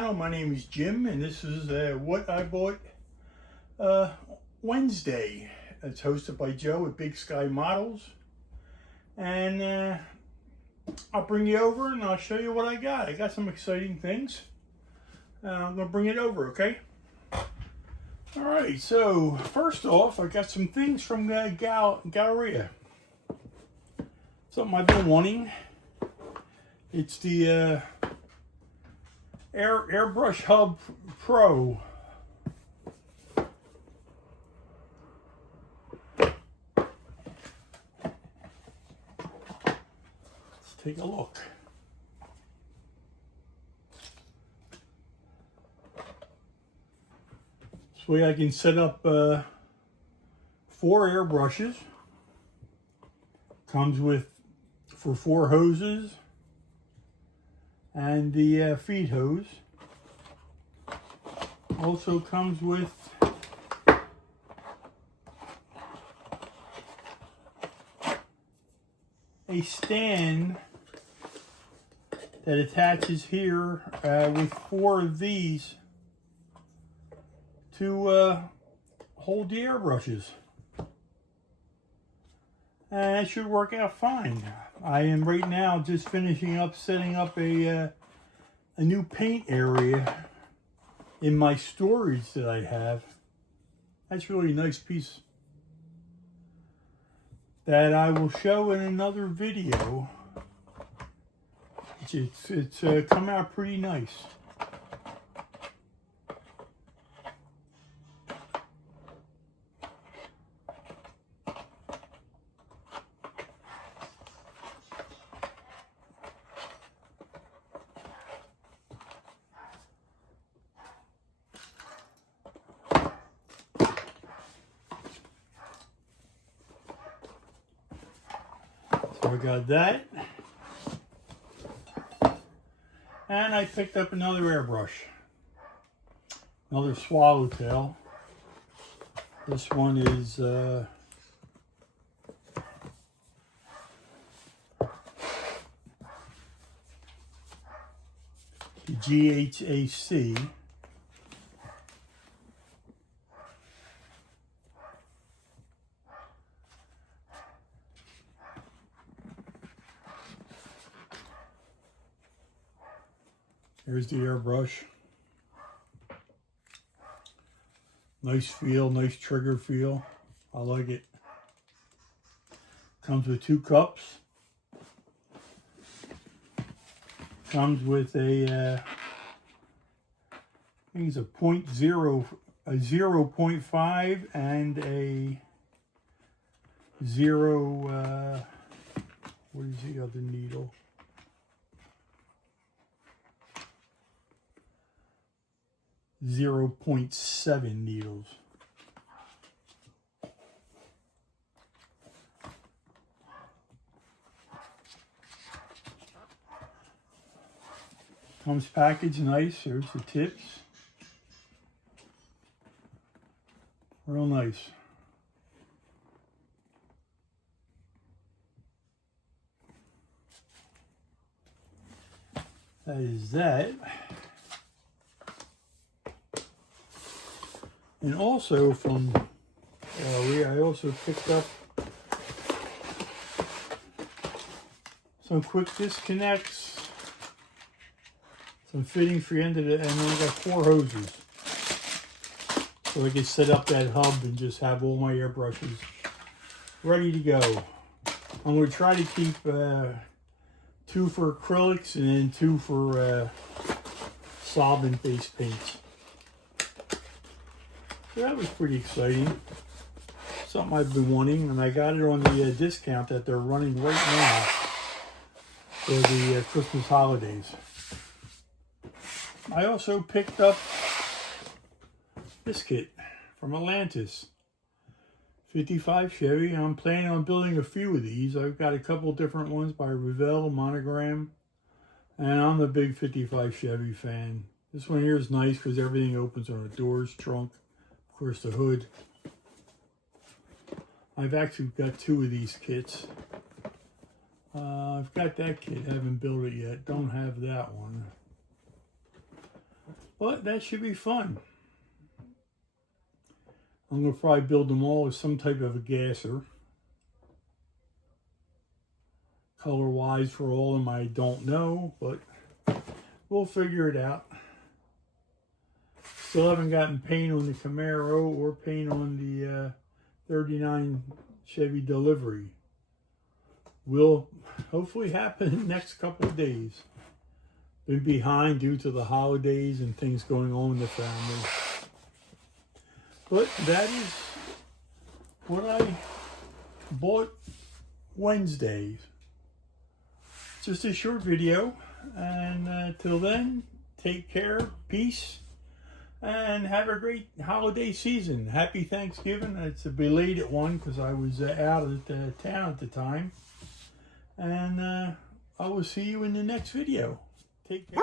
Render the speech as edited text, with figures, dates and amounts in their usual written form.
channel. My name is Jim, and this is What I Bought Wednesday. It's hosted by Joe at Big Sky Models, and I'll bring you over and I'll show you what I got. I got some exciting things. I'm going to bring it over, okay? Alright, so first off, I got some things from Galleria. Something I've been wanting. It's the Airbrush Hub Pro. Let's take a look. This way I can set up 4 airbrushes. Comes with for 4 hoses and the feed hose. Also comes with a stand that attaches here with 4 of these to hold the airbrushes. And that should work out fine. I am right now just finishing up setting up a new paint area in my storage that I have. That's really a nice piece that I will show in another video. It's come out pretty nice. So I got that. And I picked up another airbrush. Another Swallowtail. This one is GHAC. Here's the airbrush. Nice feel, nice trigger feel. I like it. Comes with 2 cups. Comes with a, I think it's a 0.5 and a 0, what is the other needle? 0.7 needles. Comes packaged nice. There's the tips. Real nice. That is that. And also from I also picked up some quick disconnects, some fittings for the end of it, and then I got 4 hoses. So I can set up that hub and just have all my airbrushes ready to go. I'm going to try to keep 2 for acrylics and then 2 for solvent-based paints. So that was pretty exciting. Something I've been wanting, and I got it on the discount that they're running right now for the Christmas holidays. I also picked up this kit from Atlantis. 55 Chevy. I'm planning on building a few of these. I've got a couple different ones by Revell, Monogram, and I'm a big 55 Chevy fan. This one here is nice because everything opens on the doors, trunk, of course the hood. I've actually got 2 of these kits. I've got that kit, haven't built it yet. Don't have that one. But that should be fun. I'm going to probably build them all with some type of a gasser. Color-wise for all of them, I don't know, but we'll figure it out. Still haven't gotten paint on the Camaro or paint on the 39 Chevy Delivery. Will hopefully happen in the next couple of days. Been behind due to the holidays and things going on in the family. But that is what I bought Wednesday. Just a short video, and till then, take care, peace, and have a great holiday season. Happy Thanksgiving. It's a belated one because I was out of town at the time. And I will see you in the next video. Take care.